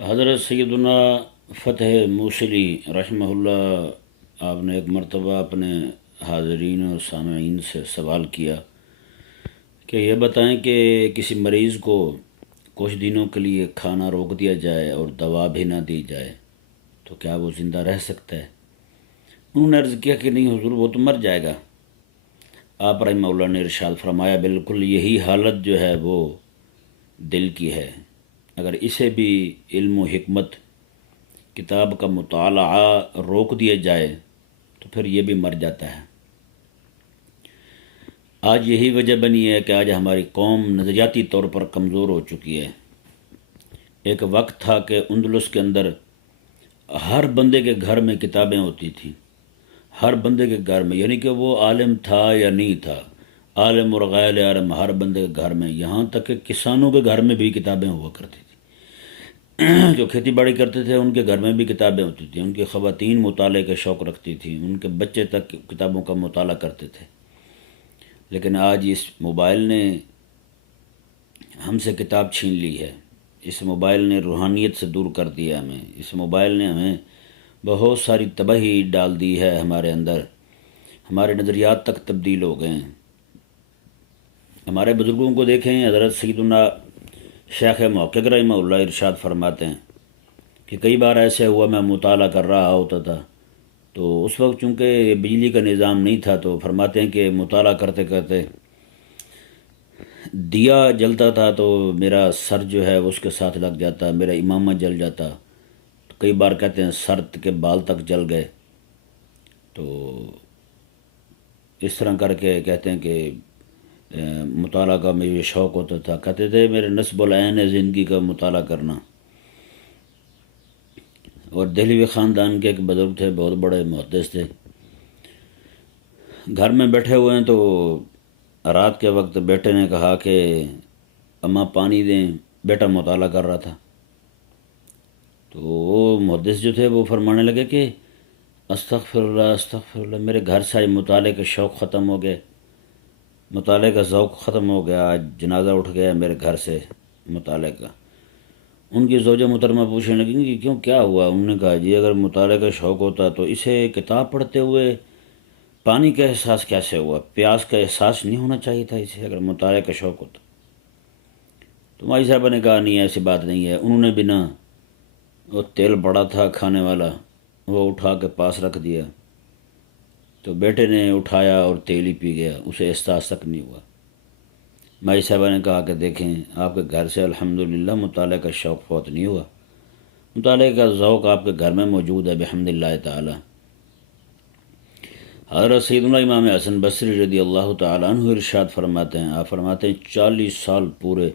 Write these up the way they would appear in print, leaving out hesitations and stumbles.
حضرت سیدنا فتح موصلی رحمہ اللہ، آپ نے ایک مرتبہ اپنے حاضرین اور سامعین سے سوال کیا کہ یہ بتائیں کہ کسی مریض کو کچھ دنوں کے لیے کھانا روک دیا جائے اور دوا بھی نہ دی جائے تو کیا وہ زندہ رہ سکتا ہے؟ انہوں نے عرض کیا کہ نہیں حضور، وہ تو مر جائے گا۔ آپ رحمہ اللہ نے ارشاد فرمایا بالکل یہی حالت جو ہے وہ دل کی ہے، اگر اسے بھی علم و حکمت کتاب کا مطالعہ روک دیا جائے تو پھر یہ بھی مر جاتا ہے۔ آج یہی وجہ بنی ہے کہ آج ہماری قوم نظریاتی طور پر کمزور ہو چکی ہے۔ ایک وقت تھا کہ اندلس کے اندر ہر بندے کے گھر میں کتابیں ہوتی تھیں، ہر بندے کے گھر میں، یعنی کہ وہ عالم تھا یا نہیں تھا، عالم اور غیر عالم ہر بندے کے گھر میں، یہاں تک کہ کسانوں کے گھر میں بھی کتابیں ہوا کرتی تھیں۔ جو کھیتی باڑی کرتے تھے ان کے گھر میں بھی کتابیں ہوتی تھیں، ان کی خواتین مطالعے کا شوق رکھتی تھیں، ان کے بچے تک کتابوں کا مطالعہ کرتے تھے۔ لیکن آج اس موبائل نے ہم سے کتاب چھین لی ہے، اس موبائل نے روحانیت سے دور کر دیا ہمیں، اس موبائل نے ہمیں بہت ساری تباہی ڈال دی ہے ہمارے اندر، ہمارے نظریات تک تبدیل ہو گئے ہیں۔ ہمارے بزرگوں کو دیکھیں، حضرت سیدنا شیخ محقق رحمہ اللہ ارشاد فرماتے ہیں کہ کئی بار ایسے ہوا میں مطالعہ کر رہا ہوتا تھا تو اس وقت چونکہ بجلی کا نظام نہیں تھا تو فرماتے ہیں کہ مطالعہ کرتے کرتے دیا جلتا تھا تو میرا سر جو ہے اس کے ساتھ لگ جاتا، میرا امامہ جل جاتا، تو کئی بار کہتے ہیں سر کے بال تک جل گئے۔ تو اس طرح کر کے کہتے ہیں کہ مطالعہ کا مجھے شوق ہوتا تھا، کہتے تھے میرے نصب العین ہے زندگی کا مطالعہ کرنا۔ اور دہلوی خاندان کے ایک بزرگ تھے، بہت بڑے محدث تھے، گھر میں بیٹھے ہوئے ہیں تو رات کے وقت بیٹے نے کہا کہ اماں پانی دیں، بیٹا مطالعہ کر رہا تھا۔ تو وہ محدث جو تھے وہ فرمانے لگے کہ استغفر اللہ استغفر اللہ، میرے گھر سے مطالعے کا شوق ختم ہو گیا، مطالعے کا ذوق ختم ہو گیا، آج جنازہ اٹھ گیا میرے گھر سے مطالعے کا۔ ان کی زوجہ محترمہ پوچھنے لگیں کہ کیوں، کیا ہوا؟ انہوں نے کہا جی اگر مطالعے کا شوق ہوتا تو اسے کتاب پڑھتے ہوئے پانی کا احساس کیسے ہوا، پیاس کا احساس نہیں ہونا چاہیے تھا اسے اگر مطالعے کا شوق ہوتا۔ تو مائی صاحبہ نے کہا نہیں ایسی بات نہیں ہے، انہوں نے بنا وہ تیل پڑا تھا کھانے والا وہ اٹھا کے پاس رکھ دیا، تو بیٹے نے اٹھایا اور تیل ہی پی گیا، اسے احساس تک نہیں ہوا۔ مائی صاحبہ نے کہا کہ دیکھیں آپ کے گھر سے الحمدللہ مطالعے کا شوق فوت نہیں ہوا، مطالعے کا ذوق آپ کے گھر میں موجود ہے بحمداللہ تعالی۔ حضرت سیدنا امام حسن بصری رضی اللہ تعالیٰ عنہ ارشاد فرماتے ہیں، آپ فرماتے ہیں 40 سال پورے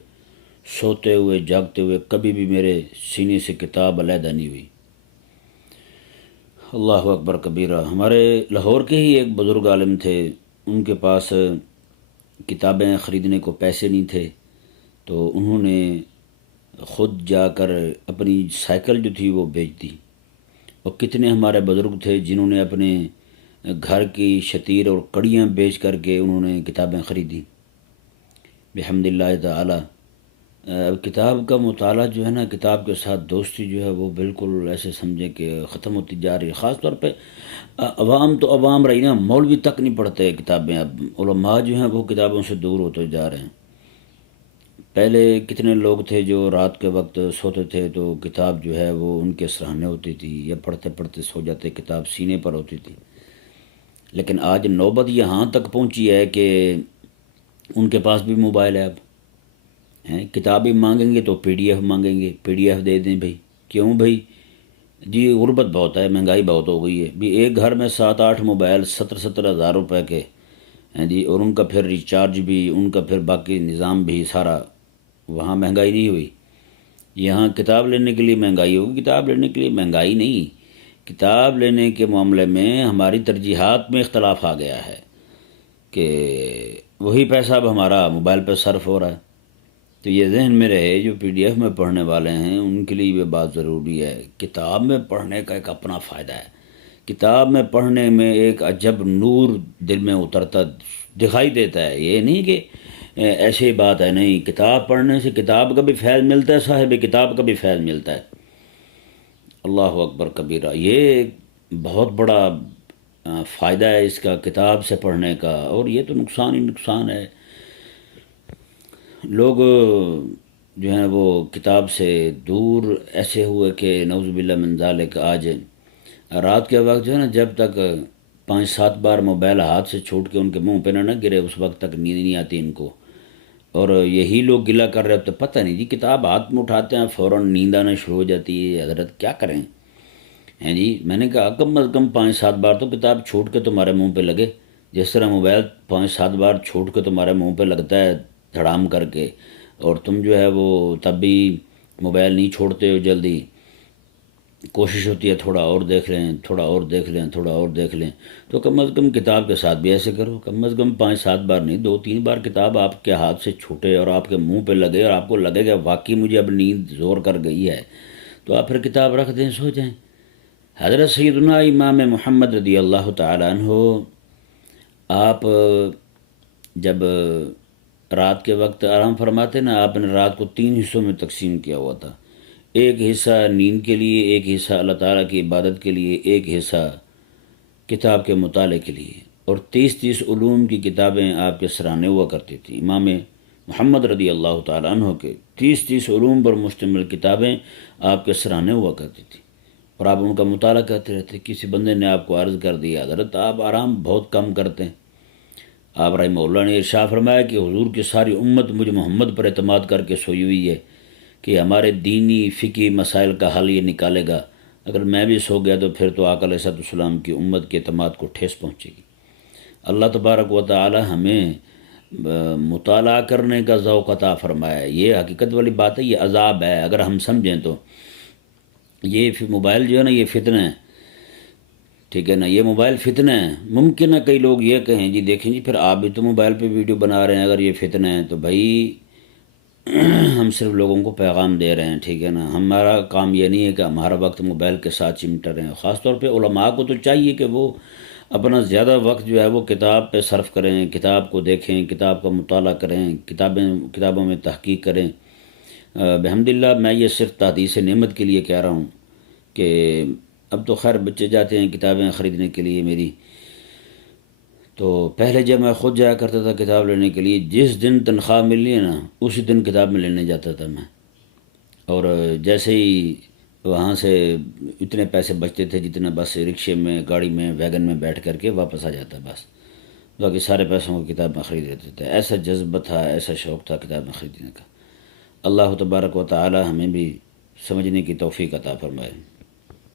سوتے ہوئے جاگتے ہوئے کبھی بھی میرے سینے سے کتاب علیحدہ نہیں ہوئی۔ اللہ اکبر کبیرہ۔ ہمارے لاہور کے ہی ایک بزرگ عالم تھے، ان کے پاس کتابیں خریدنے کو پیسے نہیں تھے تو انہوں نے خود جا کر اپنی سائیکل جو تھی وہ بیچ دی۔ اور کتنے ہمارے بزرگ تھے جنہوں نے اپنے گھر کی شتیر اور کڑیاں بیچ کر کے انہوں نے کتابیں خریدی بحمداللہ تعالی۔ کتاب کا مطالعہ جو ہے نا، کتاب کے ساتھ دوستی جو ہے وہ بالکل ایسے سمجھیں کہ ختم ہوتی جا رہی ہے۔ خاص طور پہ عوام تو عوام رہی نا، مولوی تک نہیں پڑھتے کتابیں، اب علماء جو ہیں وہ کتابوں سے دور ہوتے جا رہے ہیں۔ پہلے کتنے لوگ تھے جو رات کے وقت سوتے تھے تو کتاب جو ہے وہ ان کے سراہنے ہوتی تھی، یا پڑھتے پڑھتے سو جاتے، کتاب سینے پر ہوتی تھی۔ لیکن آج نوبت یہاں تک پہنچی ہے کہ ان کے پاس بھی موبائل ہے، اب ہیں کتابیں مانگیں گے تو پی ڈی ایف مانگیں گے، پی ڈی ایف دے دیں بھائی، کیوں بھائی؟ جی غربت بہت ہے، مہنگائی بہت ہو گئی ہے، بھی ایک گھر میں 7-8 موبائل 70-70 ہزار روپے کے ہیں جی، اور ان کا پھر ریچارج بھی، ان کا پھر باقی نظام بھی سارا، وہاں مہنگائی نہیں ہوئی، یہاں کتاب لینے کے لیے مہنگائی ہوگی۔ کتاب لینے کے لیے مہنگائی نہیں، کتاب لینے کے معاملے میں ہماری ترجیحات میں اختلاف آ گیا ہے کہ وہی پیسہ اب ہمارا موبائل پہ صرف ہو رہا ہے۔ تو یہ ذہن میں رہے، جو پی ڈی ایف میں پڑھنے والے ہیں ان کے لیے یہ بات ضروری ہے، کتاب میں پڑھنے کا ایک اپنا فائدہ ہے۔ کتاب میں پڑھنے میں ایک عجب نور دل میں اترتا دکھائی دیتا ہے، یہ نہیں کہ ایسی بات ہے، نہیں، کتاب پڑھنے سے کتاب کا بھی فیض ملتا ہے، صاحب کتاب کا بھی فیض ملتا ہے۔ اللہ اکبر کبیرہ، یہ ایک بہت بڑا فائدہ ہے اس کا کتاب سے پڑھنے کا، اور یہ تو نقصان ہی نقصان ہے۔ لوگ جو ہیں وہ کتاب سے دور ایسے ہوئے کہ نعوذ باللہ من ذالک، آج رات کے وقت جو ہے نا، جب تک 5-7 بار موبائل ہاتھ سے چھوٹ کے ان کے منہ پہ نہ گرے، اس وقت تک نیند نہیں آتی ان کو۔ اور یہی لوگ گلہ کر رہے، تو پتہ نہیں جی، کتاب ہاتھ میں اٹھاتے ہیں فوراً نیند آنا شروع ہو جاتی ہے۔ حضرت کیا کریں ہیں جی؟ میں نے کہا کم از کم 5-7 بار تو کتاب چھوٹ کے تمہارے منہ پہ لگے، جس طرح موبائل 5-7 بار چھوٹ کے تمہارے منہ پہ لگتا ہے دھڑام کر کے، اور تم جو ہے وہ تب بھی موبائل نہیں چھوڑتے ہو جلدی۔ کوشش ہوتی ہے تھوڑا اور دیکھ لیں، تھوڑا اور دیکھ لیں، تھوڑا اور دیکھ لیں، تو کم از کم کتاب کے ساتھ بھی ایسے کرو، کم از کم 5-7 بار نہیں، 2-3 بار کتاب آپ کے ہاتھ سے چھوٹے اور آپ کے منہ پہ لگے، اور آپ کو لگے گا واقعی مجھے اب نیند زور کر گئی ہے، تو آپ پھر کتاب رکھ دیں، سو جائیں۔ حضرت سیدنا امام محمد رضی اللہ تعالیٰ عنہ، آپ جب رات کے وقت آرام فرماتے نا، آپ نے رات کو 3 حصوں میں تقسیم کیا ہوا تھا، ایک حصہ نیند کے لیے، ایک حصہ اللہ تعالیٰ کی عبادت کے لیے، ایک حصہ کتاب کے مطالعے کے لیے، اور 30 علوم کی کتابیں آپ کے سرانے ہوا کرتی تھیں۔ امام محمد رضی اللہ تعالیٰ عنہ کے 30 علوم پر مشتمل کتابیں آپ کے سرانے ہوا کرتی تھیں، اور آپ ان کا مطالعہ کرتے رہتے۔ کسی بندے نے آپ کو عرض کر دیا، حضرت آپ آرام بہت کم کرتے ہیں۔ آپ رحمہ اللہ نے ارشاد فرمایا کہ حضور کی ساری امت مجھ محمد پر اعتماد کر کے سوئی ہوئی ہے کہ ہمارے دینی فقہی مسائل کا حل یہ نکالے گا، اگر میں بھی سو گیا تو پھر تو آقا علیہ السلام کی امت کے اعتماد کو ٹھیس پہنچے گی۔ اللہ تبارک و تعالی ہمیں مطالعہ کرنے کا ذوق عطا فرمایا۔ یہ حقیقت والی بات ہے، یہ عذاب ہے اگر ہم سمجھیں تو۔ یہ موبائل جو ہے نا، یہ فتنہ ہے، ٹھیک ہے نا، یہ موبائل فتنہ ہے۔ ممکن ہے کئی لوگ یہ کہیں جی دیکھیں جی، پھر آپ بھی تو موبائل پہ ویڈیو بنا رہے ہیں، اگر یہ فتنہ ہے تو بھائی ہم صرف لوگوں کو پیغام دے رہے ہیں، ٹھیک ہے نا، ہمارا کام یہ نہیں ہے کہ ہمارا وقت موبائل کے ساتھ چمٹا رہے ہیں۔ خاص طور پہ علماء کو تو چاہیے کہ وہ اپنا زیادہ وقت جو ہے وہ کتاب پہ صرف کریں، کتاب کو دیکھیں، کتاب کا مطالعہ کریں، کتابوں میں تحقیق کریں۔ بحمداللہ میں یہ صرف تحدیث نعمت کے لیے کہہ رہا ہوں کہ اب تو خیر بچے جاتے ہیں کتابیں خریدنے کے لیے میری، تو پہلے جب میں خود جایا کرتا تھا کتاب لینے کے لیے، جس دن تنخواہ ملنی ہے نا اسی دن کتاب میں لینے جاتا تھا میں، اور جیسے ہی وہاں سے اتنے پیسے بچتے تھے جتنا بس رکشے میں، گاڑی میں، ویگن میں بیٹھ کر کے واپس آ جاتا، بس باقی سارے پیسوں کو کتاب میں خرید لیتے تھے۔ ایسا جذبہ تھا، ایسا شوق تھا کتاب میں خریدنے کا۔ اللہ تبارک و تعالی ہمیں بھی سمجھنے کی توفیق عطا فرمائے۔